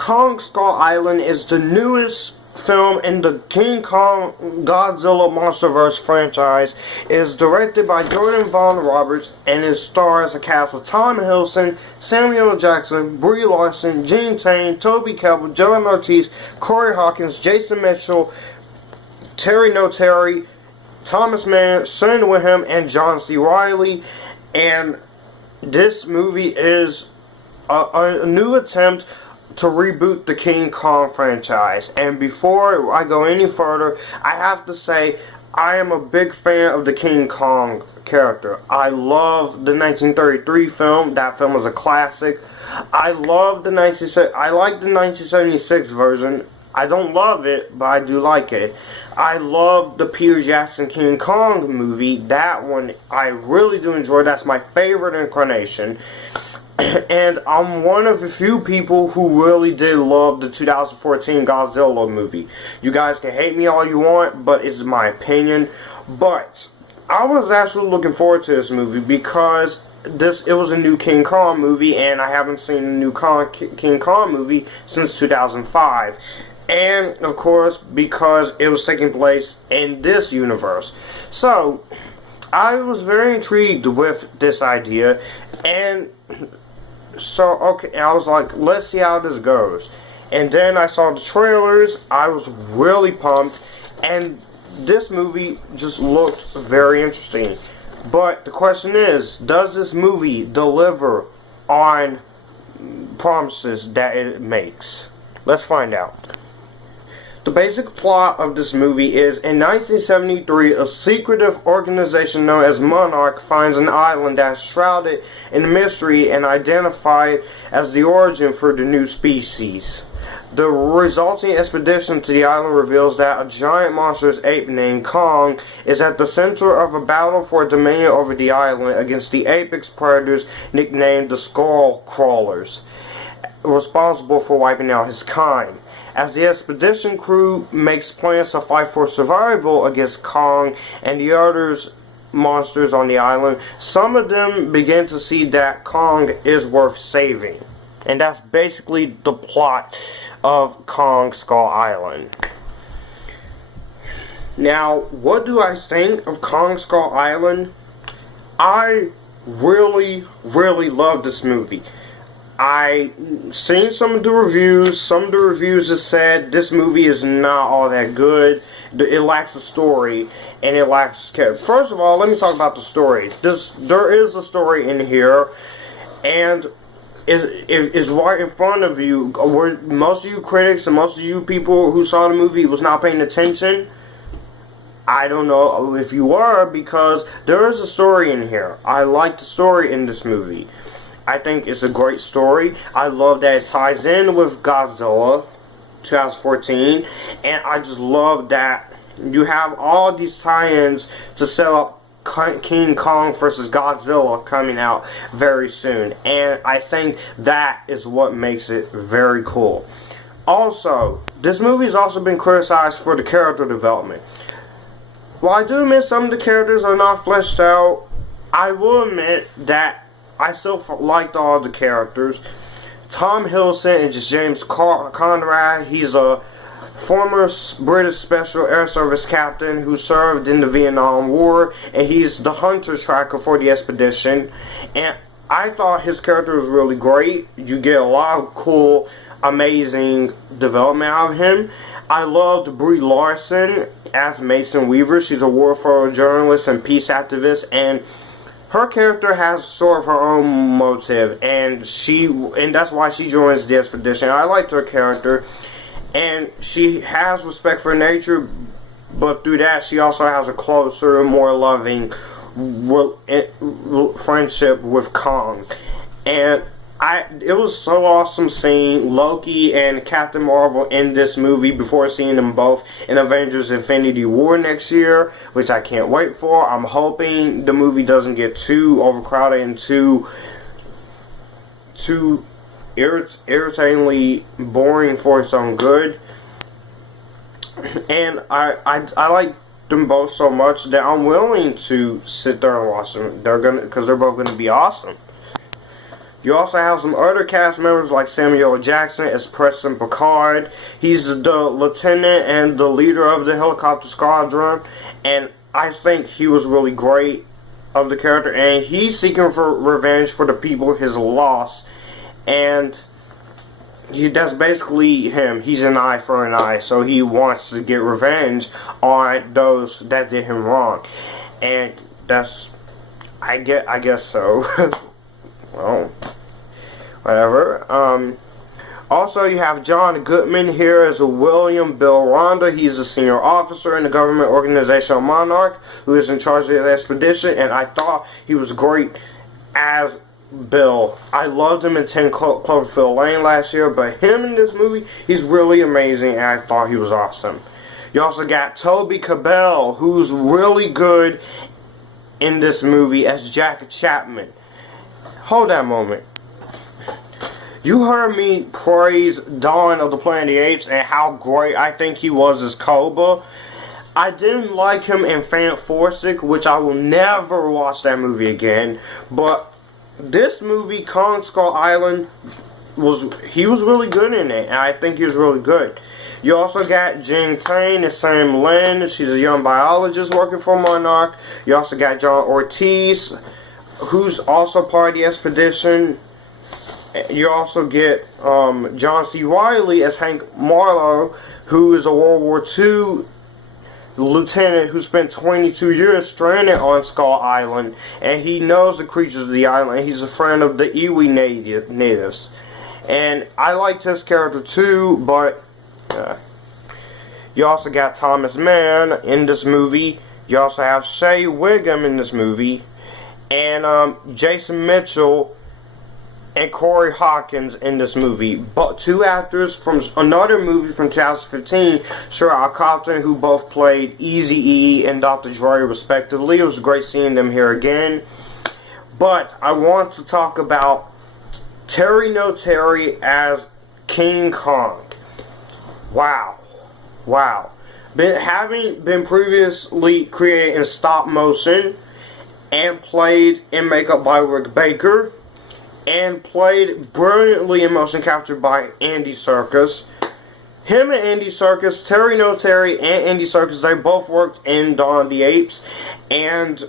Kong Skull Island is the newest film in the King Kong Godzilla Monsterverse franchise. It is directed by Vogt-Roberts and it stars a cast of Tom Hiddleston, Samuel Jackson, Brie Larson, Jing, Toby, Kebbell, Joe Ortiz, Corey Hawkins, Jason Mitchell, Notary, Thomas Mann, Shea Whigham, and John C. Reilly. And this movie is a new attempt to reboot the King Kong franchise. And before I go any further, I have to say I am a big fan of the King Kong character. I love the 1933 film. That film is a classic. I like the 1976 version. I don't love it, but I do like it. I love the Peter Jackson King Kong movie. That one I really do enjoy. That's my favorite incarnation. And I'm one of the few people who really did love the 2014 Godzilla movie. You guys can hate me all you want, but it's my opinion. But I was actually looking forward to this movie because it was a new King Kong movie, and I haven't seen a new King Kong movie since 2005. And, of course, because it was taking place in this universe. So, I was very intrigued with this idea, and so, okay, I was like, let's see how this goes. And then I saw the trailers, I was really pumped, and this movie just looked very interesting. But the question is, does this movie deliver on promises that it makes? Let's find out. The basic plot of this movie is, in 1973, a secretive organization known as Monarch finds an island that's shrouded in mystery and identified as the origin for the new species. The resulting expedition to the island reveals that a giant monstrous ape named Kong is at the center of a battle for dominion over the island against the apex predators nicknamed the Skull Crawlers, responsible for wiping out his kind. As the expedition crew makes plans to fight for survival against Kong and the other monsters on the island, some of them begin to see that Kong is worth saving. And that's basically the plot of Kong Skull Island. Now, what do I think of Kong Skull Island? I really, really love this movie. I seen some of the reviews. Some of the reviews have said this movie is not all that good. It lacks a story, and it lacks character. First of all, let me talk about the story. There is a story in here, and it's right in front of you. Most of you critics and most of you people who saw the movie was not paying attention. I don't know if you were, because there is a story in here. I like the story in this movie. I think it's a great story. I love that it ties in with Godzilla 2014, and I just love that you have all these tie-ins to set up King Kong versus Godzilla coming out very soon, and I think that is what makes it very cool. Also, this movie has also been criticized for the character development. While I do admit some of the characters are not fleshed out, I will admit that I still liked all the characters. Tom Hiddleston and just James Conrad. He's a former British Special Air Service captain who served in the Vietnam War, and he's the hunter tracker for the expedition. And I thought his character was really great. You get a lot of cool, amazing development out of him. I loved Brie Larson as Mason Weaver. She's a war journalist and peace activist, and her character has sort of her own motive, and that's why she joins the expedition. I liked her character, and she has respect for nature, but through that she also has a closer, more loving friendship with Kong. And it was so awesome seeing Loki and Captain Marvel in this movie before seeing them both in Avengers Infinity War next year, which I can't wait for. I'm hoping the movie doesn't get too overcrowded and too irritatingly boring for its own good. And I like them both so much that I'm willing to sit there and watch them. Because they're both gonna be awesome. You also have some other cast members like Samuel L. Jackson as Preston Picard. He's the lieutenant and the leader of the helicopter squadron, and I think he was really great of the character, and he's seeking for revenge for the people his loss, and that's basically him. He's an eye for an eye, so he wants to get revenge on those that did him wrong, and that's I guess so. Well, whatever. Also, you have John Goodman here as a William Bill Rhonda. He's a senior officer in the government organization Monarch, who is in charge of the expedition, and I thought he was great as Bill. I loved him in 10 Cloverfield Lane last year, but him in this movie, he's really amazing, and I thought he was awesome. You also got Toby Kebbell, who's really good in this movie as Jack Chapman. Hold that moment. You heard me praise Dawn of the Planet of the Apes and how great I think he was as Koba. I didn't like him in Fantastic, which I will never watch that movie again. But this movie, Kong Skull Island, he was really good in it, and I think he was really good. You also got Jing and Sam Lin. She's a young biologist working for Monarch. You also got John Ortiz, who's also part of the expedition. You also get John C. Reilly as Hank Marlowe, who is a World War II lieutenant who spent 22 years stranded on Skull Island, and he knows the creatures of the island. He's a friend of the Iwi natives, and I liked his character too. But you also got Thomas Mann in this movie. You also have Shea Whigham in this movie, and Jason Mitchell and Corey Hawkins in this movie. But two actors from another movie from 2015, Sherlock Compton, who both played Eazy-E and Dr. Dre respectively. It was great seeing them here again. But I want to talk about Terry Notary as King Kong. Wow. Having been previously created in stop motion and played in makeup by Rick Baker, and played brilliantly in motion capture by Andy Serkis. Him and Andy Serkis, Terry Notary and Andy Serkis, they both worked in Dawn of the Apes, and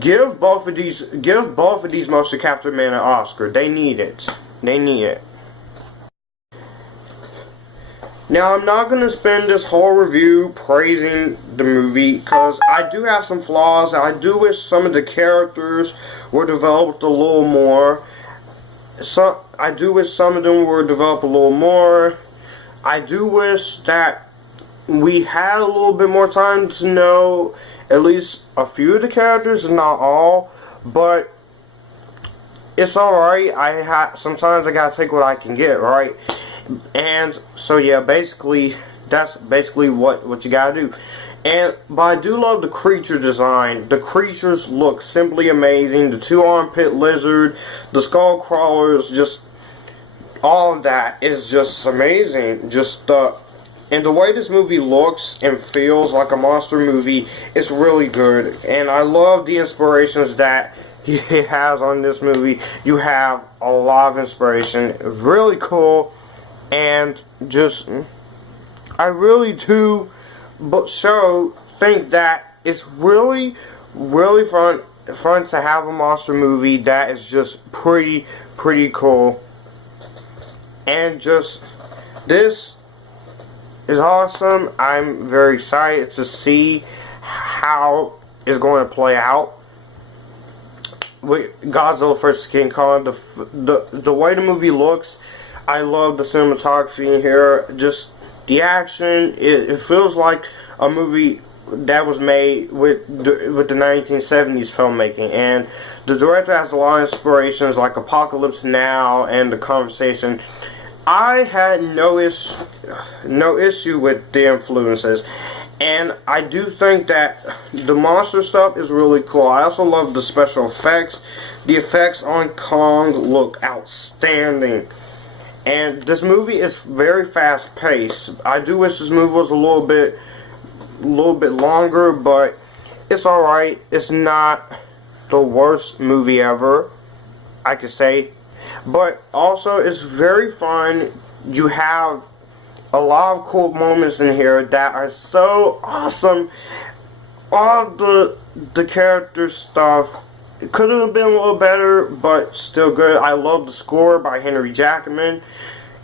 give both of these motion capture men an Oscar. They need it. Now, I'm not going to spend this whole review praising the movie, because I do have some flaws. I do wish some of the characters were developed a little more. I do wish some of them were developed a little more. I do wish that we had a little bit more time to know at least a few of the characters, and not all. But it's alright. Sometimes I gotta take what I can get, right? And so yeah, basically that's basically what you gotta do. But I do love the creature design. The creatures look simply amazing. The two-armed pit lizard, the skull crawlers, just all of that is just amazing. And the way this movie looks and feels like a monster movie is really good. And I love the inspirations that he has on this movie. You have a lot of inspiration. Really cool. And just, I really do think that it's really fun to have a monster movie that is just pretty cool. And just, this is awesome. I'm very excited to see how it's going to play out with Godzilla vs. King Kong. The way the movie looks, I love the cinematography in here. Just the action, it feels like a movie that was made with the 1970s filmmaking. And the director has a lot of inspirations like Apocalypse Now and The Conversation. I had no issue with the influences. And I do think that the monster stuff is really cool. I also love the special effects. The effects on Kong look outstanding. And this movie is very fast paced. I do wish this movie was a little bit longer, but it's alright. It's not the worst movie ever. I could say. But also, it's very fun. You have a lot of cool moments in here that are so awesome. All the character stuff, it could have been a little better, but still good. I love the score by Henry Jackman.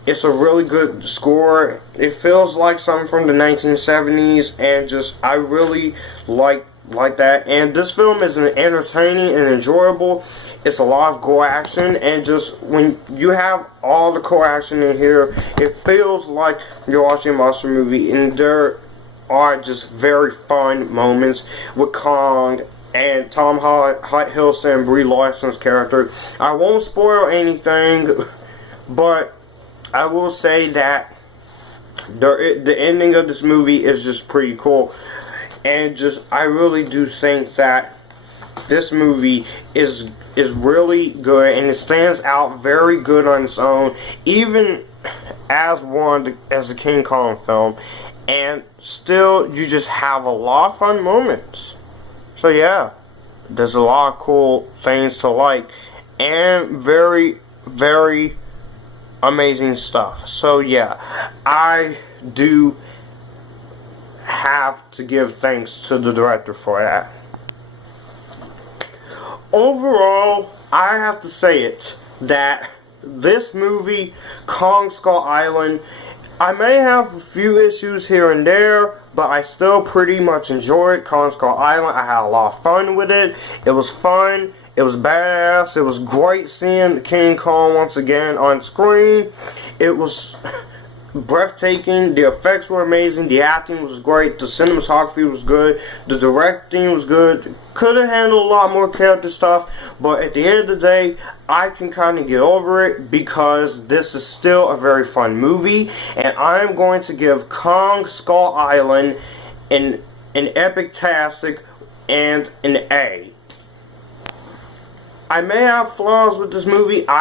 It's a really good score. It feels like something from the 1970s, and just, I really like that. And this film is entertaining and enjoyable. It's a lot of gore action, and just when you have all the gore action in here, it feels like you're watching a monster movie, and there are just very fun moments with Kong and Tom Hiddleston and Brie Larson's character. I won't spoil anything, but I will say that the ending of this movie is just pretty cool, and just I really do think that this movie is really good, and it stands out very good on its own, even as a King Kong film, and still you just have a lot of fun moments. So yeah, there's a lot of cool things to like, and very, very amazing stuff. So yeah, I do have to give thanks to the director for that. Overall, I have to say it, that this movie, Kong Skull Island, I may have a few issues here and there, but I still pretty much enjoyed Kong Skull Island. I had a lot of fun with it. It was fun. It was badass. It was great seeing King Kong once again on screen. It was breathtaking. The effects were amazing. The acting was great. The cinematography was good. The directing was good. Could have handled a lot more character stuff, but at the end of the day, I can kind of get over it because this is still a very fun movie, and I am going to give Kong Skull Island an epic-tastic and an A. I may have flaws with this movie, but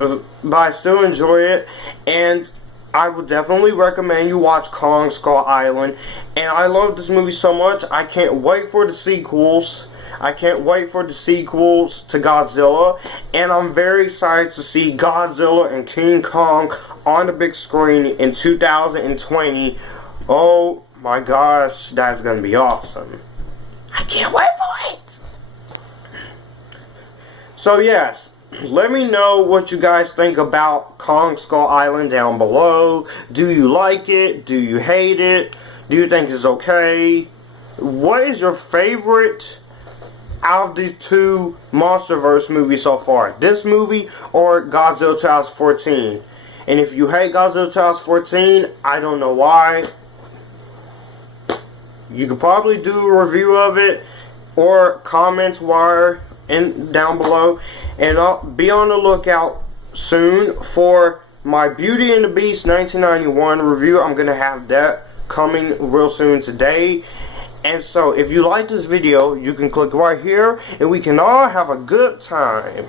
I still enjoy it, and I would definitely recommend you watch Kong Skull Island. And I love this movie so much, I can't wait for the sequels. I can't wait for the sequels to Godzilla, and I'm very excited to see Godzilla and King Kong on the big screen in 2020. Oh my gosh, that's gonna be awesome. I can't wait for it! So yes, let me know what you guys think about Kong Skull Island down below. Do you like it? Do you hate it? Do you think it's okay? What is your favorite out of these two Monsterverse movies so far? This movie or Godzilla 2014? And if you hate Godzilla 2014, I don't know why. You could probably do a review of it or comment wire down below, and I'll be on the lookout soon for my Beauty and the Beast 1991 review. I'm gonna have that coming real soon today. And so if you like this video, you can click right here and we can all have a good time.